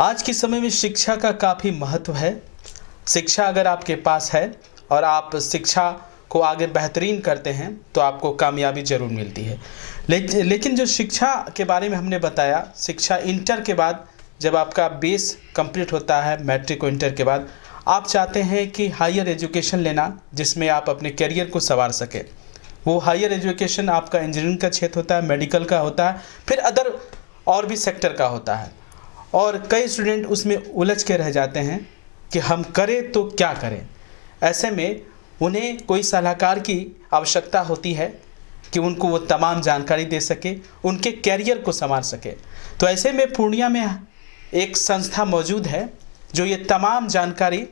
आज के समय में शिक्षा का काफ़ी महत्व है। शिक्षा अगर आपके पास है और आप शिक्षा को आगे बेहतरीन करते हैं तो आपको कामयाबी ज़रूर मिलती है। लेकिन जो शिक्षा के बारे में हमने बताया, शिक्षा इंटर के बाद जब आपका बेस कंप्लीट होता है, मैट्रिक और इंटर के बाद आप चाहते हैं कि हायर एजुकेशन लेना जिसमें आप अपने करियर को संवार सकें। वो हायर एजुकेशन आपका इंजीनियरिंग का क्षेत्र होता है, मेडिकल का होता है, फिर अदर और भी सेक्टर का होता है। और कई स्टूडेंट उसमें उलझ के रह जाते हैं कि हम करें तो क्या करें। ऐसे में उन्हें कोई सलाहकार की आवश्यकता होती है कि उनको वो तमाम जानकारी दे सके, उनके कैरियर को संवार सके। तो ऐसे में पूर्णिया में एक संस्था मौजूद है जो ये तमाम जानकारी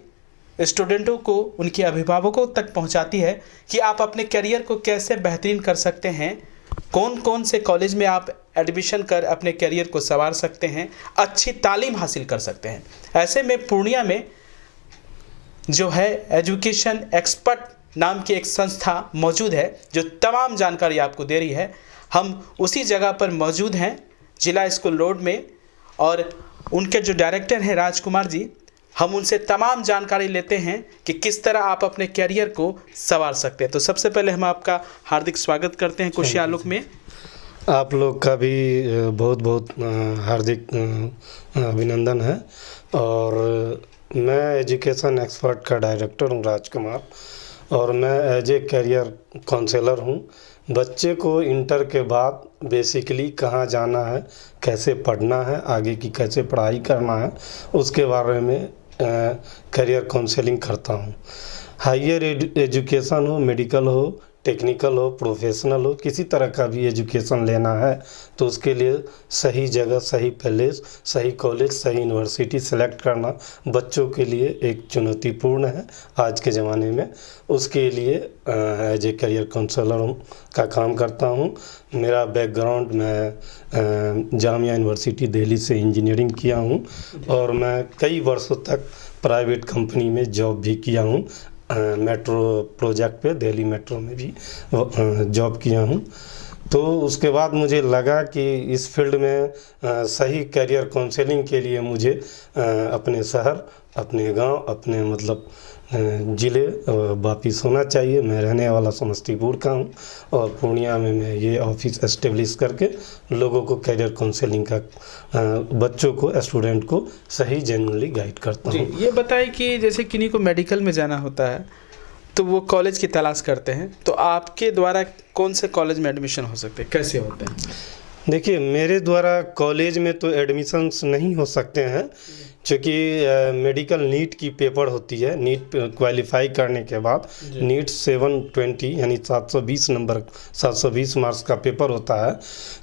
स्टूडेंटों को, उनके अभिभावकों तक पहुंचाती है कि आप अपने करियर को कैसे बेहतरीन कर सकते हैं, कौन कौन से कॉलेज में आप एडमिशन कर अपने करियर को संवार सकते हैं, अच्छी तालीम हासिल कर सकते हैं। ऐसे में पूर्णिया में जो है एजुकेशन एक्सपर्ट नाम की एक संस्था मौजूद है जो तमाम जानकारी आपको दे रही है। हम उसी जगह पर मौजूद हैं, जिला स्कूल रोड में, और उनके जो डायरेक्टर हैं राजकुमार जी, हम उनसे तमाम जानकारी लेते हैं कि किस तरह आप अपने करियर को संवार सकते हैं। तो सबसे पहले हम आपका हार्दिक स्वागत करते हैं खुशी आलोक में। आप लोग का भी बहुत बहुत हार्दिक अभिनंदन है। और मैं एजुकेशन एक्सपर्ट का डायरेक्टर हूँ राजकुमार, और मैं एज ए करियर काउंसलर हूँ। बच्चे को इंटर के बाद बेसिकली कहाँ जाना है, कैसे पढ़ना है, आगे की कैसे पढ़ाई करना है, उसके बारे में करियर काउंसलिंग करता हूँ। हायर एजुकेशन हो, मेडिकल हो, टेक्निकल हो, प्रोफेशनल हो, किसी तरह का भी एजुकेशन लेना है तो उसके लिए सही जगह, सही पैलेस, सही कॉलेज, सही यूनिवर्सिटी सेलेक्ट करना बच्चों के लिए एक चुनौतीपूर्ण है आज के ज़माने में। उसके लिए एज ए करियर काउंसलर का काम करता हूँ। मेरा बैकग्राउंड, मैं जामिया यूनिवर्सिटी दिल्ली से इंजीनियरिंग किया हूँ और मैं कई वर्षों तक प्राइवेट कंपनी में जॉब भी किया हूँ। मेट्रो प्रोजेक्ट पे दिल्ली मेट्रो में भी जॉब किया हूँ। तो उसके बाद मुझे लगा कि इस फील्ड में सही करियर काउंसलिंग के लिए मुझे अपने शहर, अपने गांव, अपने मतलब ज़िले वापिस होना चाहिए। मैं रहने वाला समस्तीपुर का हूँ और पूर्णिया में मैं ये ऑफिस एस्टेब्लिश करके लोगों को करियर काउंसलिंग का, बच्चों को, स्टूडेंट को सही जेन्युइनली गाइड करता हूँ। ये बताएं कि जैसे किन्हीं को मेडिकल में जाना होता है तो वो कॉलेज की तलाश करते हैं, तो आपके द्वारा कौन से कॉलेज में एडमिशन हो सकते हैं, कैसे होते हैं? देखिए, मेरे द्वारा कॉलेज में तो एडमिशन्स नहीं हो सकते हैं क्योंकि मेडिकल नीट की पेपर होती है। नीट क्वालिफाई करने के बाद नीट 720 यानी 720 नंबर, 720 मार्क्स का पेपर होता है।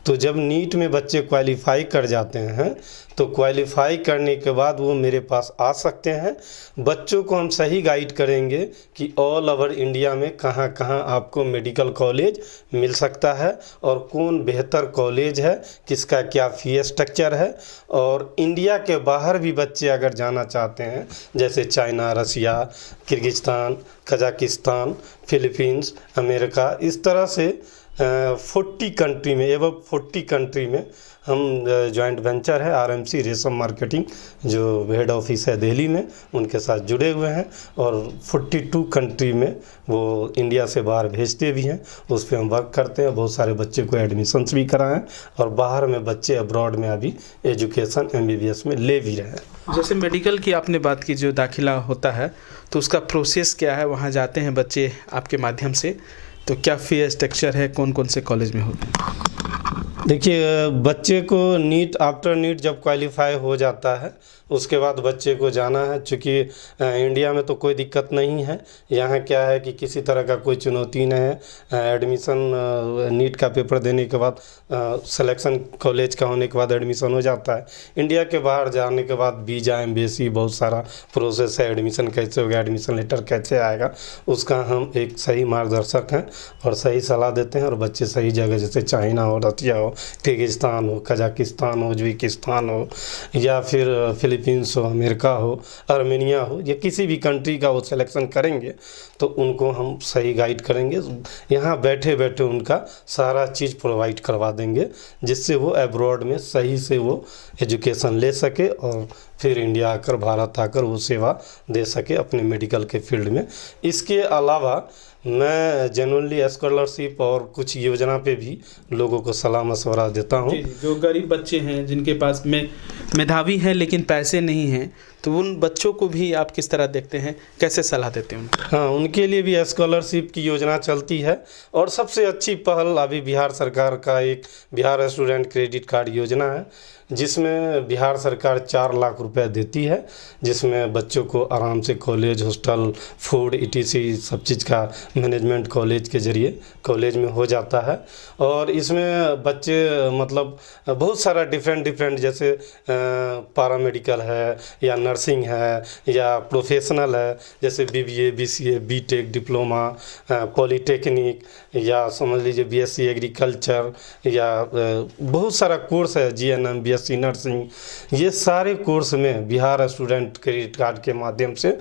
तो जब नीट में बच्चे क्वालिफाई कर जाते हैं तो क्वालिफाई करने के बाद वो मेरे पास आ सकते हैं। बच्चों को हम सही गाइड करेंगे कि ऑल ओवर इंडिया में कहाँ कहाँ आपको मेडिकल कॉलेज मिल सकता है और कौन बेहतर कॉलेज है, किसका क्या फी स्ट्रक्चर है। और इंडिया के बाहर भी बच्चे अगर जाना चाहते हैं, जैसे चाइना, रसिया, किर्गिस्तान, कजाकिस्तान, फिलीपींस, अमेरिका, इस तरह से 40 कंट्री में, एवं 40 कंट्री में हम जॉइंट वेंचर है आरएमसी रेशम मार्केटिंग, जो हेड ऑफिस है दिल्ली में, उनके साथ जुड़े हुए हैं और 42 कंट्री में वो इंडिया से बाहर भेजते भी हैं। उस पर हम वर्क करते हैं। बहुत सारे बच्चे को एडमिशन्स भी कराएं और बाहर में बच्चे अब्रॉड में अभी एजुकेशन MBBS में ले भी रहे हैं। जैसे मेडिकल की आपने बात की, जो दाखिला होता है तो उसका प्रोसेस क्या है? वहाँ जाते हैं बच्चे आपके माध्यम से, तो क्या फी स्ट्रक्चर है, कौन कौन से कॉलेज में होते हैं? देखिए, बच्चे को नीट, आफ्टर नीट जब क्वालिफाई हो जाता है उसके बाद बच्चे को जाना है। चूँकि इंडिया में तो कोई दिक्कत नहीं है, यहाँ क्या है कि किसी तरह का कोई चुनौती नहीं है। एडमिशन नीट का पेपर देने के बाद, सिलेक्शन कॉलेज का होने के बाद एडमिशन हो जाता है। इंडिया के बाहर जाने के बाद वीज़ा, एम्बेसी, बहुत सारा प्रोसेस है। एडमिशन कैसे होगा, एडमिशन लेटर कैसे आएगा, उसका हम एक सही मार्गदर्शक हैं और सही सलाह देते हैं। और बच्चे सही जगह, जैसे चाइना हो, रसिया हो, किर्गिस्तान हो, कजाकिस्तान हो, उज्बेकिस्तान हो, या फिर फिलीपींस फिलीपींस हो, अमेरिका हो, आर्मेनिया हो, या किसी भी कंट्री का वो सिलेक्शन करेंगे तो उनको हम सही गाइड करेंगे। यहाँ बैठे बैठे उनका सारा चीज़ प्रोवाइड करवा देंगे, जिससे वो अब्रॉड में सही से वो एजुकेशन ले सके और फिर इंडिया आकर, भारत आकर वो सेवा दे सके अपने मेडिकल के फील्ड में। इसके अलावा मैं जेनुअनली स्कॉलरशिप और कुछ योजना पे भी लोगों को सलाह मशवरा देता हूँ। जी, जो गरीब बच्चे हैं, जिनके पास में मेधावी हैं लेकिन पैसे नहीं हैं, तो उन बच्चों को भी आप किस तरह देखते हैं, कैसे सलाह देते हैं उनको? हाँ, उनके लिए भी स्कॉलरशिप की योजना चलती है। और सबसे अच्छी पहल अभी बिहार सरकार का एक बिहार स्टूडेंट क्रेडिट कार्ड योजना है, जिसमें बिहार सरकार 4 लाख रुपए देती है, जिसमें बच्चों को आराम से कॉलेज, हॉस्टल, फूड, ETC सब चीज़ का मैनेजमेंट कॉलेज के ज़रिए कॉलेज में हो जाता है। और इसमें बच्चे मतलब बहुत सारा डिफरेंट जैसे पैरामेडिकल है या नर्सिंग है या प्रोफेशनल है, जैसे BBA, BCA, BTech, diploma, polytechnic, या समझ लीजिए BSc एग्रीकल्चर, या बहुत सारा कोर्स है, GNM, BSc नर्सिंग। ये सारे कोर्स में बिहार स्टूडेंट क्रेडिट कार्ड के माध्यम से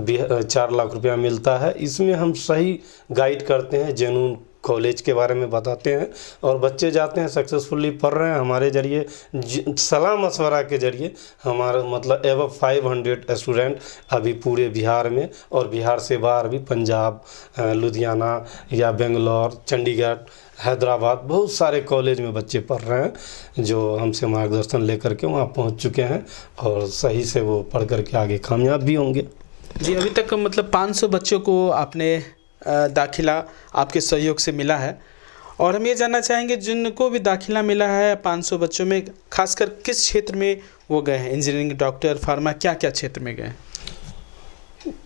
4 लाख रुपया मिलता है। इसमें हम सही गाइड करते हैं, जेन्युइन कॉलेज के बारे में बताते हैं, और बच्चे जाते हैं, सक्सेसफुली पढ़ रहे हैं हमारे जरिए। सलाह मशवरा के जरिए हमारा मतलब एवं 500 स्टूडेंट अभी पूरे बिहार में, और बिहार से बाहर भी पंजाब, लुधियाना या बेंगलोर, चंडीगढ़, हैदराबाद, बहुत सारे कॉलेज में बच्चे पढ़ रहे हैं, जो हमसे मार्गदर्शन लेकर के वहाँ पहुँच चुके हैं और सही से वो पढ़ कर के आगे कामयाब भी होंगे। जी, अभी तक मतलब 500 बच्चों को आपने दाखिला आपके सहयोग से मिला है, और हम ये जानना चाहेंगे जिनको भी दाखिला मिला है 500 बच्चों में, खासकर किस क्षेत्र में वो गए हैं? इंजीनियरिंग, डॉक्टर, फार्मा, क्या क्या क्षेत्र में गए हैं?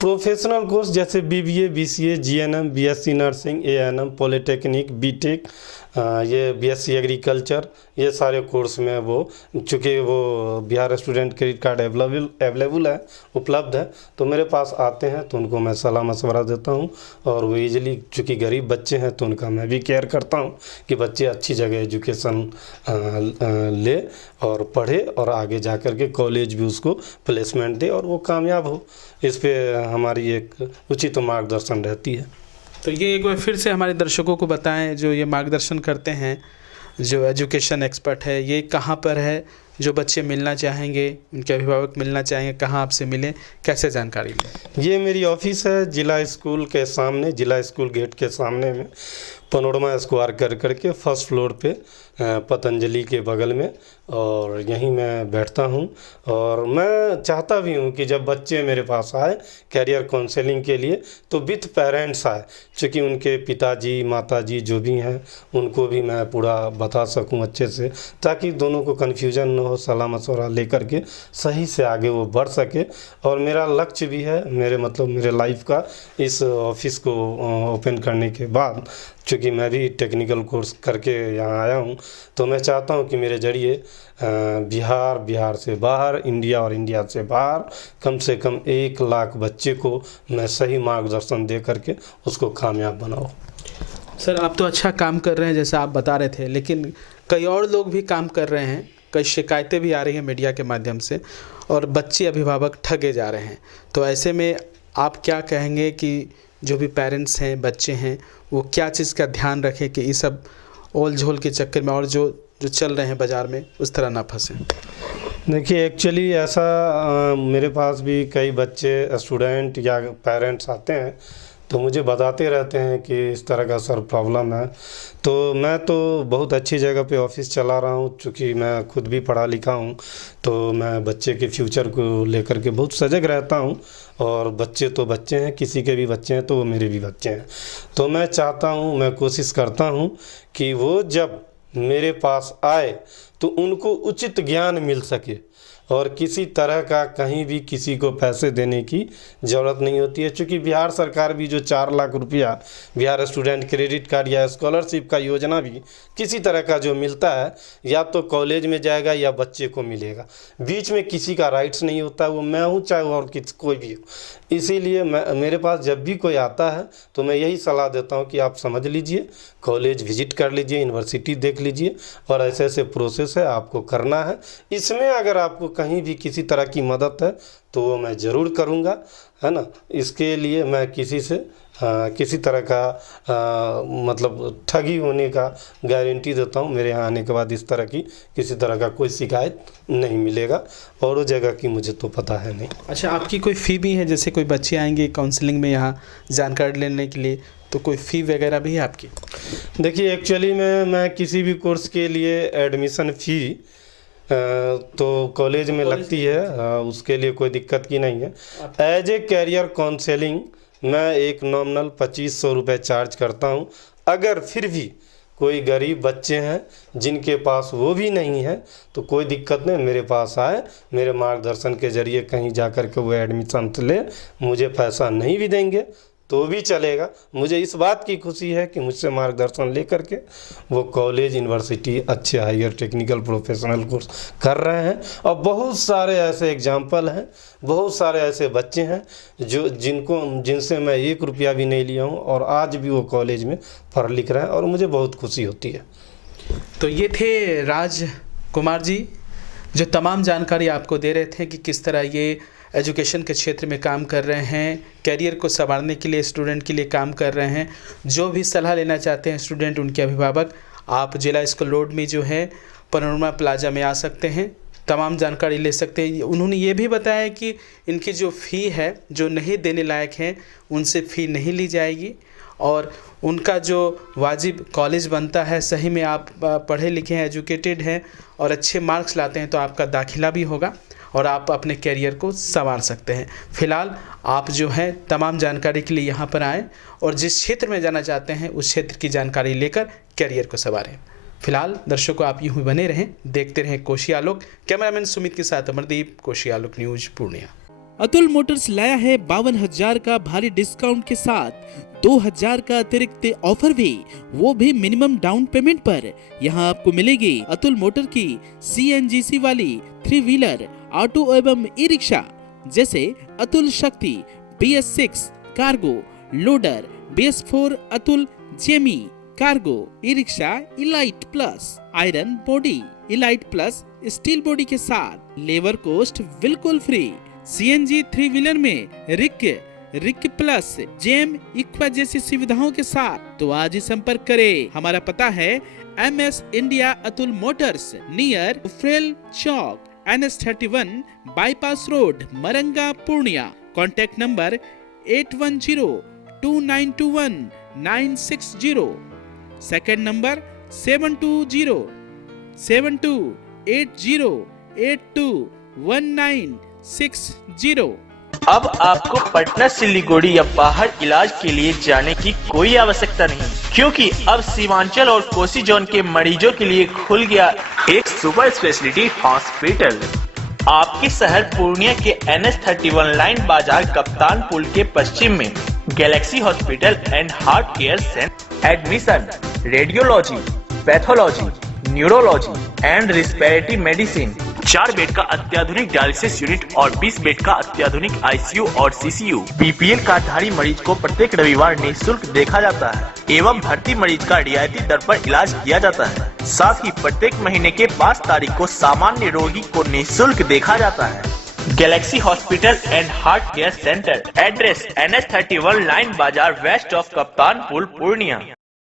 प्रोफेशनल कोर्स जैसे BBA, BCA, GNM, BSc nursing, ANM, polytechnic, BTech, ये BSc एग्रीकल्चर, ये सारे कोर्स में वो, चूँकि वो Bihar student credit card available है, उपलब्ध है, तो मेरे पास आते हैं तो उनको मैं सलाह मशवरा देता हूँ। और वो ईजिली, चूँकि गरीब बच्चे हैं तो उनका मैं भी केयर करता हूँ कि बच्चे अच्छी जगह एजुकेशन ले और पढ़े, और आगे जा कर के कॉलेज भी उसको प्लेसमेंट दे और वो कामयाब हो। इस पे हमारी एक उचित मार्गदर्शन रहती है। तो ये एक बार फिर से हमारे दर्शकों को बताएं, जो ये मार्गदर्शन करते हैं, जो एजुकेशन एक्सपर्ट है, ये कहाँ पर है? जो बच्चे मिलना चाहेंगे, उनके अभिभावक मिलना चाहेंगे, कहाँ आपसे मिलें, कैसे जानकारी लें? ये मेरी ऑफिस है जिला स्कूल के सामने, जिला स्कूल गेट के सामने में, पैनोरमा स्क्वायर कर के फर्स्ट फ्लोर पे, पतंजलि के बगल में, और यहीं मैं बैठता हूँ। और मैं चाहता भी हूँ कि जब बच्चे मेरे पास आए कैरियर काउंसलिंग के लिए तो विथ पेरेंट्स आए, क्योंकि उनके पिताजी, माताजी जो भी हैं उनको भी मैं पूरा बता सकूँ अच्छे से, ताकि दोनों को कन्फ्यूजन न हो, सलाह मशवरा लेकर के सही से आगे वो बढ़ सके। और मेरा लक्ष्य भी है, मेरे लाइफ का, इस ऑफिस को ओपन करने के बाद, क्योंकि मैं भी टेक्निकल कोर्स करके यहाँ आया हूँ, तो मैं चाहता हूँ कि मेरे ज़रिए बिहार से बाहर, इंडिया और इंडिया से बाहर कम से कम 1 लाख बच्चे को मैं सही मार्गदर्शन दे करके उसको कामयाब बनाऊँ। सर, आप तो अच्छा काम कर रहे हैं जैसा आप बता रहे थे, लेकिन कई और लोग भी काम कर रहे हैं, कई शिकायतें भी आ रही हैं मीडिया के माध्यम से, और बच्चे, अभिभावक ठगे जा रहे हैं। तो ऐसे में आप क्या कहेंगे कि जो भी पेरेंट्स हैं, बच्चे हैं, वो क्या चीज़ का ध्यान रखें कि ये सब ओल झोल के चक्कर में और जो चल रहे हैं बाज़ार में, उस तरह ना फंसें? देखिए, एक्चुअली ऐसा मेरे पास भी कई बच्चे, स्टूडेंट या पेरेंट्स आते हैं तो मुझे बताते रहते हैं कि इस तरह का सर प्रॉब्लम है। तो मैं तो बहुत अच्छी जगह पे ऑफिस चला रहा हूँ, चूँकि मैं खुद भी पढ़ा लिखा हूँ, तो मैं बच्चे के फ्यूचर को लेकर के बहुत सजग रहता हूँ। और बच्चे तो बच्चे हैं, किसी के भी बच्चे हैं तो वो मेरे भी बच्चे हैं। तो मैं चाहता हूँ, मैं कोशिश करता हूँ कि वो जब मेरे पास आए तो उनको उचित ज्ञान मिल सके, और किसी तरह का कहीं भी किसी को पैसे देने की ज़रूरत नहीं होती है। क्योंकि बिहार सरकार भी जो 4 लाख रुपया बिहार स्टूडेंट क्रेडिट कार्ड या स्कॉलरशिप का योजना भी किसी तरह का जो मिलता है, या तो कॉलेज में जाएगा या बच्चे को मिलेगा, बीच में किसी का राइट्स नहीं होता। वो मैं हूँ चाहे और कोई भी हो। इसीलिए मेरे पास जब भी कोई आता है तो मैं यही सलाह देता हूँ कि आप समझ लीजिए, कॉलेज विजिट कर लीजिए, यूनिवर्सिटी देख लीजिए, और ऐसे ऐसे प्रोसेस प्रोसेस है, आपको करना है। इसमें अगर आपको कहीं भी किसी तरह की मदद है तो वो मैं ज़रूर करूँगा, है ना। इसके लिए मैं किसी से किसी तरह का मतलब ठगी होने का गारंटी देता हूँ। मेरे यहाँ आने के बाद इस तरह की किसी तरह का कोई शिकायत नहीं मिलेगा, और वो जगह की मुझे तो पता है नहीं। अच्छा, आपकी कोई फ़ी भी है? जैसे कोई बच्चे आएंगे काउंसलिंग में यहाँ जानकारी लेने के लिए, तो कोई फ़ी वगैरह भी है आपकी? देखिए, एक्चुअली में मैं किसी भी कोर्स के लिए एडमिशन फ़ी तो कॉलेज में लगती है, उसके लिए कोई दिक्कत की नहीं है। एज ए कैरियर काउंसलिंग मैं एक नॉमिनल 2500 रुपये चार्ज करता हूँ। अगर फिर भी कोई गरीब बच्चे हैं जिनके पास वो भी नहीं है तो कोई दिक्कत नहीं, मेरे पास आए, मेरे मार्गदर्शन के ज़रिए कहीं जा कर के वो एडमिशन ले, मुझे पैसा नहीं भी देंगे तो भी चलेगा। मुझे इस बात की खुशी है कि मुझसे मार्गदर्शन लेकर के वो कॉलेज, यूनिवर्सिटी अच्छे हायर टेक्निकल प्रोफेशनल कोर्स कर रहे हैं। और बहुत सारे ऐसे एग्जाम्पल हैं, बहुत सारे ऐसे बच्चे हैं जिनसे मैं 1 रुपया भी नहीं लिया हूँ और आज भी वो कॉलेज में पढ़ लिख रहे हैं, और मुझे बहुत खुशी होती है। तो ये थे राज कुमार जी, जो तमाम जानकारी आपको दे रहे थे कि किस तरह ये एजुकेशन के क्षेत्र में काम कर रहे हैं, कैरियर को संवारने के लिए स्टूडेंट के लिए काम कर रहे हैं। जो भी सलाह लेना चाहते हैं स्टूडेंट, उनके अभिभावक, आप जिला स्कूल रोड में जो है पैनोरमा प्लाजा में आ सकते हैं, तमाम जानकारी ले सकते हैं। उन्होंने ये भी बताया कि इनकी जो फ़ी है, जो नहीं देने लायक हैं उनसे फ़ी नहीं ली जाएगी, और उनका जो वाजिब कॉलेज बनता है, सही में आप पढ़े लिखे हैं, एजुकेटेड हैं और अच्छे मार्क्स लाते हैं तो आपका दाखिला भी होगा और आप अपने कैरियर को संवार सकते हैं। फ़िलहाल आप जो है तमाम जानकारी के लिए यहाँ पर आएँ और जिस क्षेत्र में जाना चाहते हैं उस क्षेत्र की जानकारी लेकर कैरियर को संवारें। फिलहाल दर्शकों, आप यूँ ही बने रहें, देखते रहें कोशी आलोक। कैमरामैन सुमित के साथ अमरदीप, कोशी आलोक न्यूज़, पूर्णिया। अतुल मोटर्स लाया है 52,000 का भारी डिस्काउंट के साथ 2,000 का अतिरिक्त ऑफर भी, वो भी मिनिमम डाउन पेमेंट पर। यहाँ आपको मिलेगी अतुल मोटर की CNGC वाली 3 व्हीलर, ऑटो एवं ई रिक्शा जैसे अतुल शक्ति, BS6 cargo, loader, BS4 Atul Jamie cargo, e rickshaw elite plus, iron body elite plus steel body के साथ, लेबर कोस्ट बिल्कुल फ्री। CNG 3 व्हीलर में रिक प्लस, जेम, इक्वा जैसी सुविधाओं के साथ। तो आज ही संपर्क करें। हमारा पता है MS India Atul motors, near उफ्रेल चौक, NS31 bypass road, Maranga, Purnia. Contact number 8109919960। Second number 7280821960। अब आपको पटना, सिलीगुड़ी या बाहर इलाज के लिए जाने की कोई आवश्यकता नहीं, क्योंकि अब सीमांचल और कोसी जोन के मरीजों के लिए खुल गया एक सुपर स्पेशलिटी हॉस्पिटल। आपके शहर पूर्णिया के NS31 लाइन बाजार कप्तान पुल के पश्चिम में Galaxy hospital and heart care centre. Admission, radiology, pathology, neurology and respiratory medicine, 4 bed का अत्याधुनिक डायलिसिस यूनिट और 20 बेड का अत्याधुनिक ICU और CCU। BPL कार्डधारी मरीज को प्रत्येक रविवार निःशुल्क देखा जाता है एवं भर्ती मरीज का रियायती दर पर इलाज किया जाता है। साथ ही प्रत्येक महीने के 5 तारीख को सामान्य रोगी को निःशुल्क देखा जाता है। Galaxy hospital and heart care centre, address NS31 line बाजार, वेस्ट ऑफ कप्तान पुल, पूर्णिया।